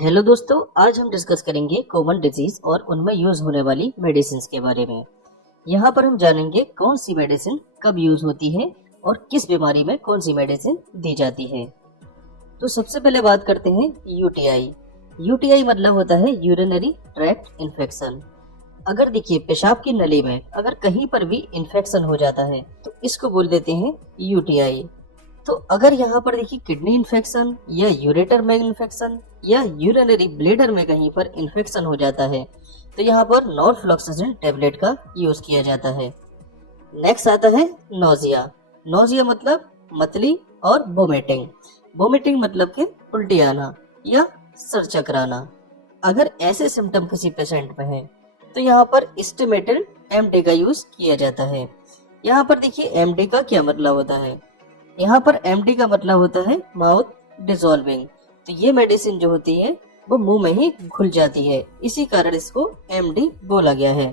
Hello दोस्तों, आज हम डिस्कस करेंगे कॉमन डिजीज और उनमें यूज होने वाली मेडिसिन के बारे में। यहाँ पर हम जानेंगे कौन सी मेडिसिन कब यूज होती है और किस बीमारी में कौन सी मेडिसिन दी जाती है। तो सबसे पहले बात करते हैं यूटीआई। यूटीआई मतलब होता है यूरिनरी ट्रैक्ट इन्फेक्शन। अगर देखिए पेशाब की नली में अगर कहीं पर भी इन्फेक्शन हो जाता है तो इसको बोल देते हैं यूटीआई। तो अगर यहाँ पर देखिए किडनी इन्फेक्शन या यूरेटर में इन्फेक्शन या यूरिनरी ब्लैडर में कहीं पर इन्फेक्शन हो जाता है तो यहाँ पर नॉरफ्लॉक्सासिन टेबलेट का यूज किया जाता है। नेक्स्ट आता है नोजिया। नोजिया मतलब मतली और वोमिटिंग। वोमिटिंग मतलब के उल्टी आना या सर चकराना। अगर ऐसे सिम्टम किसी पेशेंट में है तो यहाँ पर स्टेमेटिल एमडी का यूज किया जाता है। यहाँ पर देखिए एमडी का क्या मतलब होता है। यहाँ पर एमडी का मतलब होता है माउथ डिसॉल्विंग। तो ये मेडिसिन जो होती है वो मुंह में ही घुल जाती है, इसी कारण इसको एमडी बोला गया है।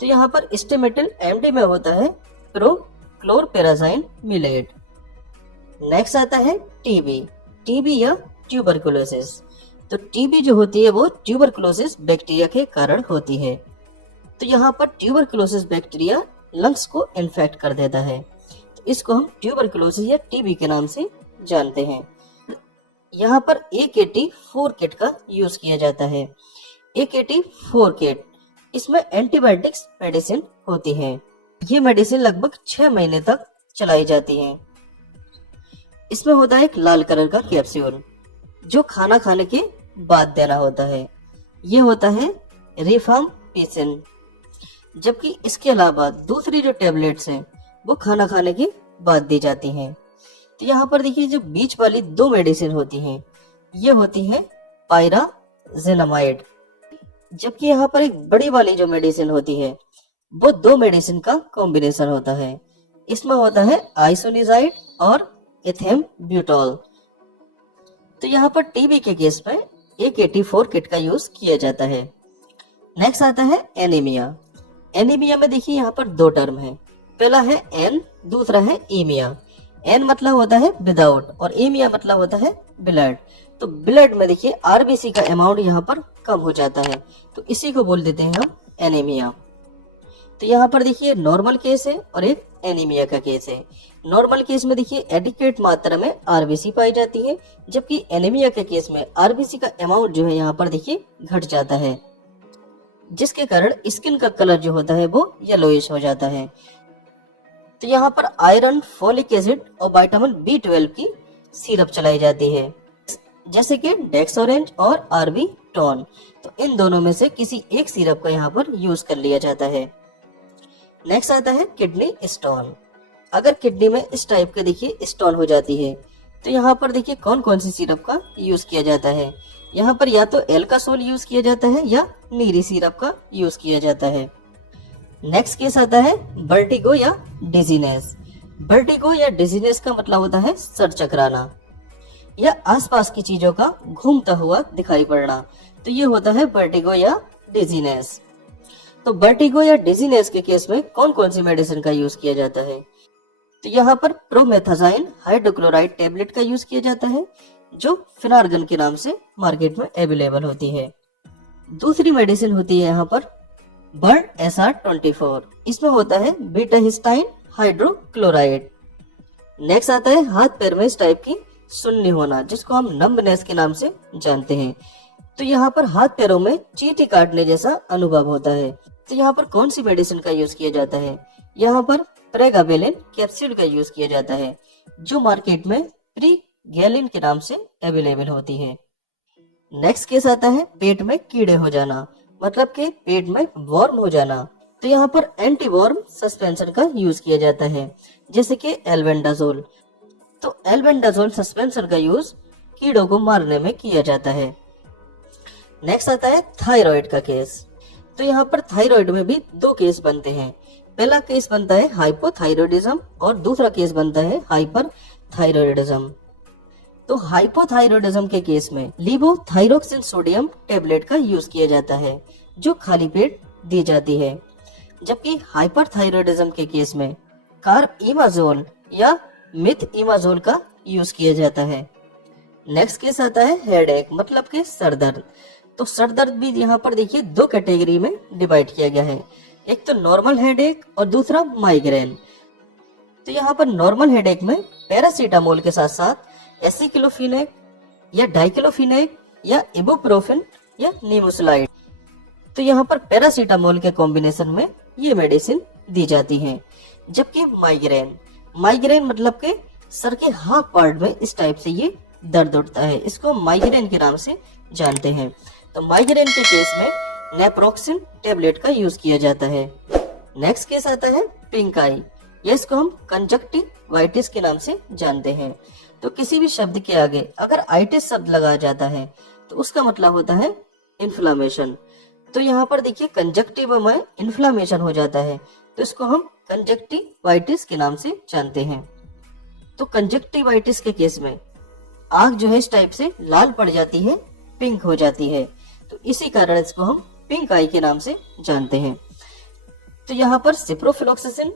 तो यहाँ पर स्टेमेटिल एमडी में होता है क्लोरपेराजाइन मिलेट। नेक्स्ट आता है टीबी। टीबी या ट्यूबरकुलोसिस। तो टीबी जो होती है वो ट्यूबरकुलोसिस बैक्टीरिया के कारण होती है। तो यहाँ पर ट्यूबरकुलोसिस बैक्टीरिया लंग्स को इन्फेक्ट कर देता है, तो इसको हम ट्यूबरकुलोसिस या टीबी के नाम से जानते हैं। यहाँ पर AKT4 किट का यूज किया जाता है। AKT4 किट, इसमें एंटीबायोटिक्स मेडिसिन होती है। ये मेडिसिन लगभग 6 महीने तक चलाई जाती है। इसमें होता है एक लाल कलर का कैप्सूल जो खाना खाने के बाद देना होता है। ये होता है रिफाम्पिसिन। जबकि इसके अलावा दूसरी जो टेबलेट्स हैं वो खाना खाने के बाद दी जाती हैं। तो यहाँ पर देखिए जो बीच वाली 2 मेडिसिन होती हैं ये होती है पायराजेनामाइड। जबकि यहाँ पर एक बड़ी वाली जो मेडिसिन होती है वो 2 मेडिसिन का कॉम्बिनेशन होता है। इसमें होता है आइसोनिजाइड और एथेम्ब्यूटोल। तो यहाँ पर टीबी के केस में AKT4 किट का यूज किया जाता है। नेक्स्ट आता है एनीमिया। एनीमिया में देखिए यहाँ पर 2 टर्म है। पहला है एन, दूसरा है ईमिया। एन मतलब होता है विदाउट और ईमिया मतलब होता है ब्लड। तो ब्लड में देखिए आरबीसी का अमाउंट यहाँ पर कम हो जाता है, तो इसी को बोल देते हैं हम एनीमिया। तो यहाँ पर देखिए नॉर्मल केस है और एक एनीमिया का केस है। नॉर्मल केस में देखिए एडिक्वेट मात्रा में आरबीसी पाई जाती है, जबकि एनीमिया के केस में आरबीसी का अमाउंट जो है यहाँ पर देखिए घट जाता है, जिसके कारण स्किन का कलर जो होता है वो येलोइश हो जाता है। तो यहाँ पर आयरन, फोलिक एसिड और विटामिन B12 की सिरप चलाई जाती है, जैसे कि डेक्सोरेंज और आरबी टॉन। तो इन दोनों में से किसी एक सिरप का यहाँ पर यूज कर लिया जाता है। नेक्स्ट आता है किडनी स्टोन। अगर किडनी में इस टाइप के देखिए स्टोन हो जाती है तो यहाँ पर देखिए कौन कौन सी सिरप का यूज किया जाता है। यहाँ पर या तो एल्कासोल यूज किया जाता है या नीरी सिरप का यूज किया जाता है। नेक्स्ट केस आता है वर्टिगो या डिजीनेस। वर्टिगो या डिजीनेस का मतलब होता है सर चकराना या आसपास की चीजों का घूमता हुआ दिखाई पड़ना। तो ये होता है वर्टिगो या डिजीनेस। तो वर्टिगो या डिजीनेस के केस में कौन कौन सी मेडिसिन का यूज किया जाता है। तो यहाँ पर प्रोमेथाजाइन हाइड्रोक्लोराइड टेबलेट का यूज किया जाता है, जो फिनार्गन के नाम से मार्केट में अवेलेबल होती है। दूसरी मेडिसिन होती है यहाँ पर बर्ड SR24। इसमें होता है बीटा हिस्टाइन हाइड्रोक्लोराइड। नेक्स्ट आता है हाथ पैर में इस टाइप की सुन्नी होना, जिसको हम नंबनेस के नाम से जानते हैं। तो यहाँ पर हाथ पैरों में चींटी काटने जैसा अनुभव होता है। तो यहाँ पर कौन सी मेडिसिन का यूज किया जाता है। यहाँ पर प्रेगाबेलिन कैप्सूल का यूज किया जाता है, जो मार्केट में प्रीगैलिन के नाम से अवेलेबल होती है। नेक्स्ट केस आता है पेट में कीड़े हो जाना, मतलब के पेट में वर्म हो जाना। तो यहाँ पर एंटी वर्म सस्पेंशन का यूज किया जाता है, जैसे कि एल्बेंडाजोल। तो एल्बेंडाजोल सस्पेंशन का यूज कीड़ों को मारने में किया जाता है। नेक्स्ट आता है थायराइड का केस। तो यहाँ पर थायराइड में भी 2 केस बनते हैं। पहला केस बनता है हाइपोथायरॉयडिज्म और दूसरा केस बनता है हाइपरथायरॉयडिज्म। तो हाइपोथायरॉयडिज्म के केस में लीवोथायरोक्सिन सोडियम टेबलेट का यूज किया जाता है, जो खाली पेट दी जाती है। जबकि हाइपरथायरॉयडिज्म के केस में कार्बइमाजोल या मिथइमाजोल का यूज किया जाता है। नेक्स्ट केस आता है हेड एक, मतलब के सर दर्द। तो सर दर्द भी यहाँ पर देखिए दो कैटेगरी में डिवाइड किया गया है, एक तो नॉर्मल हेडेक और दूसरा माइग्रेन। तो यहाँ पर नॉर्मल हेडेक में पैरासीटामोल के साथ साथ एसिक्लोफिनेक या डाइक्लोफिनेक या इबुप्रोफेन या निमुसलाइड, तो यहाँ पर पैरासीटामोल के कॉम्बिनेशन में ये मेडिसिन दी जाती हैं। जबकि माइग्रेन मतलब के सर के हाफ पार्ट में इस टाइप से ये दर्द उठता है, इसको माइग्रेन के नाम से जानते हैं। तो माइग्रेन के केस में नेप्रोक्सिन टेबलेट का यूज किया जाता है। नेक्स्ट केस आता है पिंक आई, इसको हम कंजक्टिवाइटिस के नाम से जानते हैं। तो किसी भी शब्द के आगे अगर आइटिस शब्द लगाया जाता है तो उसका मतलब होता है इन्फ्लामेशन। तो यहाँ पर देखिए कंजक्टिवा में इन्फ्लामेशन हो जाता है, तो इसको हम कंजक्टिवाइटिस के नाम से जानते हैं। तो कंजक्टिवाइटिस के केस में आंख जो है इस टाइप से लाल पड़ जाती है, पिंक हो जाती है, तो इसी कारण इसको हम पिंक आई के नाम से जानते हैं। तो यहाँ पर सिप्रोफ्लॉक्सासिन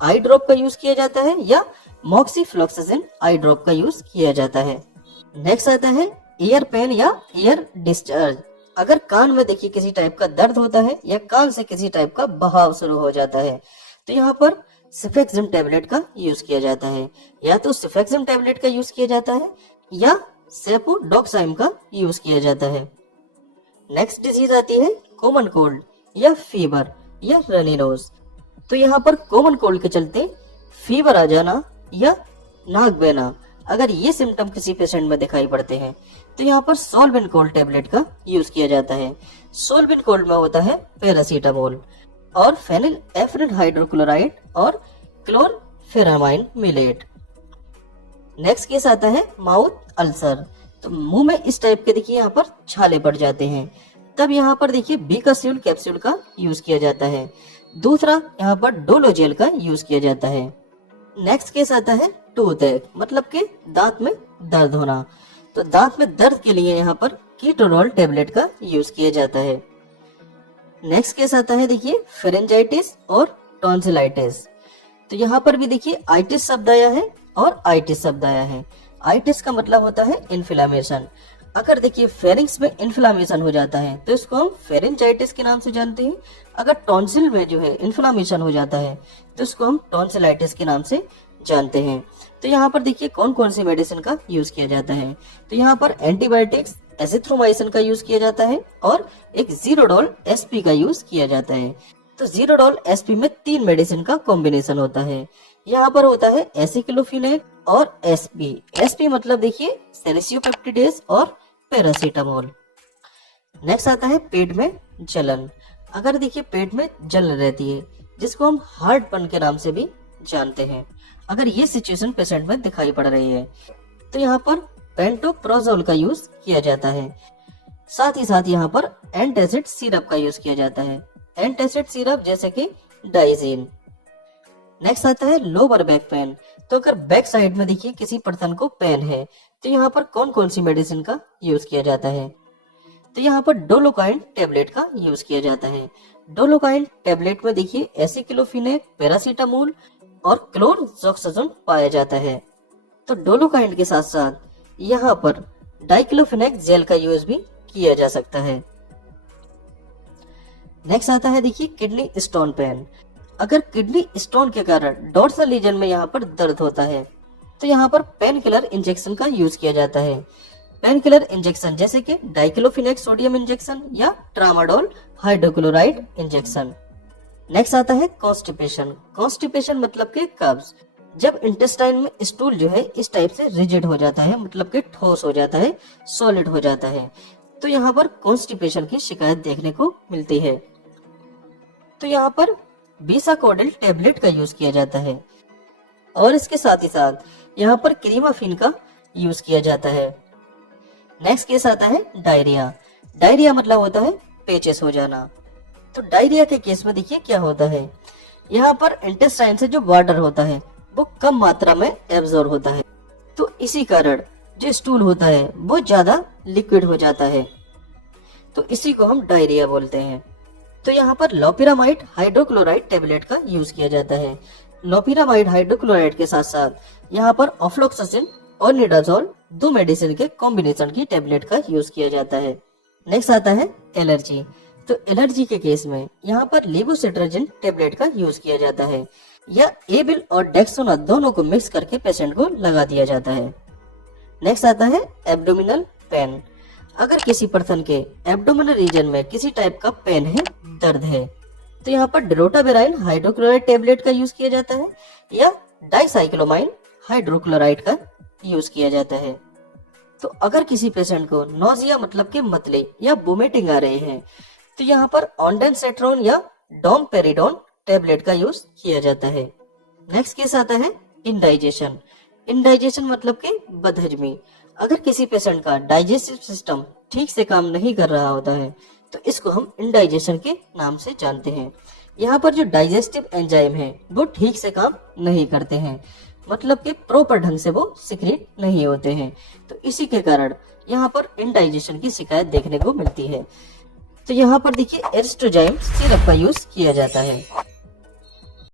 आई ड्रॉप का यूज किया जाता है या मॉक्सीफ्लॉक्सासिन आई ड्रॉप का यूज किया जाता है। नेक्स्ट आता है ईयर पेन या ईयर डिस्चार्ज। अगर कान में देखिए किसी टाइप का दर्द होता है या कान से किसी टाइप का बहाव शुरू हो जाता है, तो यहाँ पर सिफेक्सिम टेबलेट का यूज किया जाता है। या तो सिफेक्सिम टेबलेट का यूज किया जाता है या सेपोडोक्साइम का यूज किया जाता है। नेक्स्ट डिजीज आती है कॉमन कोल्ड या फीवर या रनी नोज। तो यहाँ पर कॉमन कोल्ड के चलते फीवर आ जाना या नाक बहना, अगर ये सिम्टम किसी पेशेंट में दिखाई पड़ते हैं तो यहाँ पर सोलवेन कोल्ड टेबलेट का यूज किया जाता है। सोलवेन कोल्ड में होता है पैरासीटामोल और फेनिल एफ्रिन हाइड्रोक्लोराइड और क्लोरफेनामाइन मिलेट। नेक्स्ट केस आता है माउथ अल्सर। तो मुंह में इस टाइप के देखिए यहाँ पर छाले पड़ जाते हैं, तब यहाँ पर देखिए बीकास्यूल कैप्सूल का यूज किया जाता है। दूसरा यहाँ पर डोलोजेल का यूज किया जाता है। नेक्स्ट केस आता है टूथ एक, मतलब के दांत में दर्द होना। तो दांत में दर्द के लिए यहाँ पर कीटोनोल टेबलेट का यूज किया जाता है। नेक्स्ट केस आता है देखिए फेरेंजाइटिस और टॉन्सिलाइटिस। तो यहाँ पर भी देखिए आइटिस शब्द आया है और आइटिस शब्द आया है। आइटिस का मतलब होता है इन्फ्लामेशन। अगर देखिए फेरिंग्स में इन्फ्लामेशन हो जाता है तो इसको हम फेरेंजाइटिस के नाम से जानते हैं। अगर टॉन्सिल में जो है इन्फ्लामेशन हो जाता है तो इसको हम टॉन्सिलाइटिस के नाम से जानते हैं। तो यहाँ पर देखिए कौन कौन सी मेडिसिन का यूज किया जाता है। तो यहाँ पर एंटीबायोटिक्स एजिथ्रोमाइसिन का यूज किया जाता है और एक जीरोडोल एसपी का यूज किया जाता है। तो जीरोडोल एसपी में 3 मेडिसिन का कॉम्बिनेशन होता है। यहाँ पर होता है एसिक्लोफिनेक और एसपी। एसपी मतलब देखिए सेलिसियोपेप्टिडेस और पैरासीटामोल। नेक्स्ट आता है पेट में जलन। अगर देखिए पेट में जलन रहती है जिसको हम हार्टबर्न के नाम से भी जानते हैं, अगर ये सिचुएशन पेशेंट में दिखाई पड़ रही है तो यहाँ पर पेंटोप्रोजोल का यूज किया जाता है। साथ ही साथ यहाँ पर एंटासिड सिरप का यूज किया जाता है। एंटासिड सिरप जैसे कि डाइजीन। नेक्स्ट आता है लोअर बैक पेन। तो अगर बैक साइड में देखिए किसी पर्सन को पेन है तो यहाँ पर कौन कौन सी मेडिसिन का यूज किया जाता है। तो यहाँ पर डोलोकाइन टेबलेट का यूज किया जाता है। डोलोकाइन टेबलेट में देखिए एसिक्लोफिनेक, पैरासीटामोल और क्लोरजोक्साजोन पाया जाता है। तो डोलोकाइन के साथ साथ यहाँ पर डाइक्लोफिनेक जेल का यूज भी किया जा सकता है। नेक्स्ट आता है देखिए किडनी स्टोन पेन। अगर किडनी स्टोन के कारण डोर्सल रीजन में यहाँ पर दर्द होता है तो यहाँ पर पेन किलर इंजेक्शन का यूज किया जाता है। पेन किलर इंजेक्शन जैसे कि डाइक्लोफिनेक सोडियम इंजेक्शन या ट्रामाडोल हाइड्रोक्लोराइड इंजेक्शन। नेक्स्ट आता है कॉन्स्टिपेशन। कॉन्स्टिपेशन मतलब के कब्ज। जब इंटेस्टाइन में स्टूल जो है इस टाइप से रिजिड हो जाता है, मतलब कि ठोस हो जाता है, सॉलिड हो जाता है, तो यहाँ पर कॉन्स्टिपेशन की शिकायत देखने को मिलती है। तो यहाँ पर बीसाकोडिल टेबलेट का यूज किया जाता है और इसके साथ ही साथ यहाँ पर क्रीमाफिन का यूज किया जाता है। नेक्स्ट केस आता है डायरिया। डायरिया मतलब होता है पेचेस हो जाना। तो डायरिया के केस में देखिए क्या होता है, यहाँ पर इंटेस्टाइन से जो वाटर होता है वो कम मात्रा में एब्जॉर्ब होता है, तो इसी कारण जो स्टूल होता है वो ज्यादा लिक्विड हो जाता है, तो इसी को हम डायरिया बोलते हैं। तो यहाँ पर लोपिरामाइड हाइड्रोक्लोराइड टेबलेट का यूज किया जाता है। लोपिरामाइड हाइड्रोक्लोराइड के साथ साथ यहाँ पर ऑफ्लोक्सासिन और निडाजोल 2 मेडिसिन के कॉम्बिनेशन की टेबलेट का यूज किया जाता है। नेक्स्ट आता है एलर्जी। तो एलर्जी के केस में यहाँ पर लेवोसिट्राजिन टेबलेट का यूज किया जाता है या एबिल और डेक्सोना दोनों को मिक्स करके पेशेंट को लगा दिया जाता है। नेक्स्ट आता है एब्डोमिनल पेन। अगर किसी पर्सन के एब्डोमिनल रीजन में किसी टाइप का पेन है, दर्द है, तो यहाँ पर ड्रोटाबेराइन हाइड्रोक्लोराइड टेबलेट का यूज किया जाता है या डाइसाइक्लोमाइन हाइड्रोक्लोराइड का यूज किया जाता है। तो अगर किसी पेशेंट को नोजिया मतलब के मतले या वोमिटिंग आ रहे हैं, तो यहाँ पर ऑन्डेनसेट्रोन या डोमपेरिडोन टेबलेट का यूज किया जाता है। नेक्स्ट केस आता है इंडाइजेशन। इंडाइजेशन मतलब के बदहजमी। अगर किसी पेशेंट का डाइजेस्टिव सिस्टम ठीक से काम नहीं कर रहा होता है, तो इसको हम इंडाइजेशन के नाम से जानते हैं। यहाँ पर जो डाइजेस्टिव एंजाइम है वो ठीक से काम नहीं करते हैं, मतलब कि प्रॉपर ढंग से वो सिक्रेट नहीं होते हैं। तो इसी के कारण यहाँ पर इंडाइजेशन की शिकायत देखने को मिलती है। तो यहाँ पर देखिए एरिस्ट्रोजाइम सिरप का यूज किया जाता है।